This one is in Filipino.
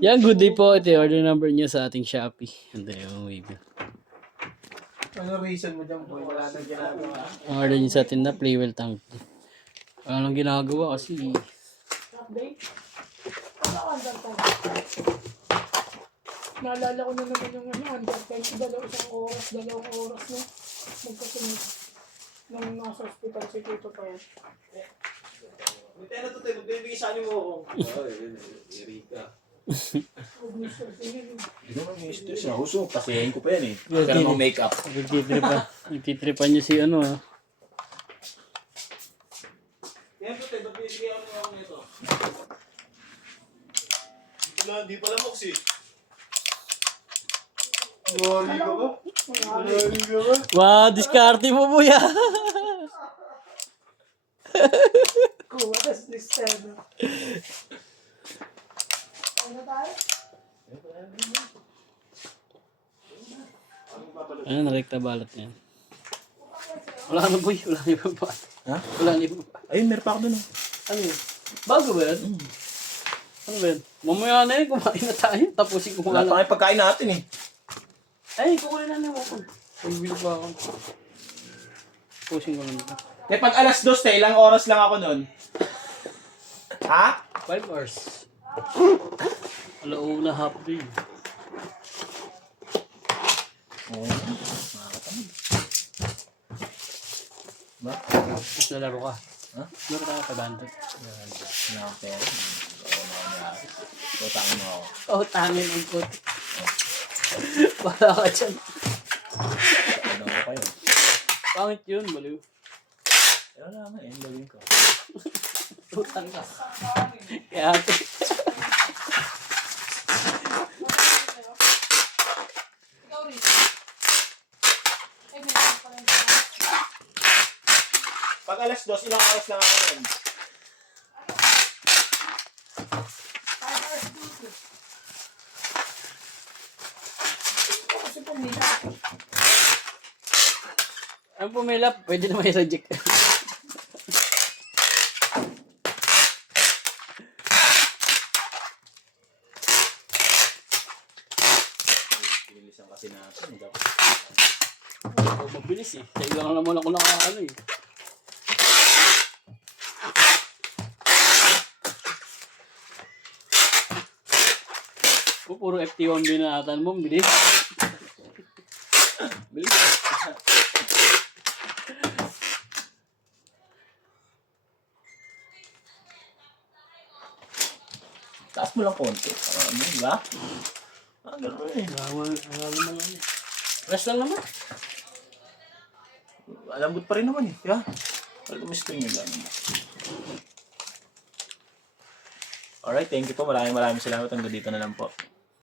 Yan, good day po. Ito yung order number niya sa ating Shopee. Andun yung wave. Ano reason mo dyan, boy? Wala nang ginagawa. Ang order niya sa atin na Playwell Tank. Wala nang ginagawa kasi Update? Ano undertime? Naalala ko na naman yung undertime. Dalawang oras na. Magkasunod. Nung nasa hospital si Tito pa yan. Buti na to, magbibigay sa inyo mo ako. Oo, yun. Erika. Huwag mo siya tingin. Hindi naman yung stress na uso. Pasiyahin ko pa yan eh. Huwag ka namang make-up. nagtitripan niya si ano ah. Yan po, tayo. Magbibigay ako nito. Di pala moks eh. Worry ka ba? Worry ka ba? Wow, diskarte mo po yan. Cool, what is this channel? Ano tayo? Ano, narekta balot niya. Wala na boy, wala na iba pa. Ha? Wala na iba pa. Ayun, meron pa ako dun. Ano yun? Bago ba yan? Ano ba yan? Mamaya na yun, kumain na tayo. Tapusin ko Wala mga pa kayo pagkain natin eh. Ay, kukunin na naman ako. Pagbili pa ako. Tapusin ko lang ito. Eh, pag alas 2, ilang oras lang ako nun? Ha? 5 hours. Alauna half day. Oo. Makakatamad. Ba? Tapos nalaro ka. Ha? Laro ka kabandot. Nakapera. Oo, nakanyari. Tutangin mo ako. Oh, tangin ang kot. Wala ka dyan. Ano ko kayo? Pangit yun, baliw. Eh, wala naman. Yan gawin ko. Tutang ka. Kaya ate. Ikaw rin. Ay, meron pa rin. Pag alas 2, ilang oras lang ako nun? 5 hours dito. Kasi pumila. Ang pumilap, pwede naman i-reject. Pinilisan kasi natin. Oh, mabilis eh. Sa ilang naman ako nakakano eh. Puro FT1 binatan mo, bilis. Bilis. Taas mo lang konti. Ano, di ba? Gano'n eh. Naman lang eh. Rest lang naman. Alambot pa rin naman eh. Yeah. Gusto nyo lang. Alright, thank you po. Maraming salamat. Hanggang dito na lang po.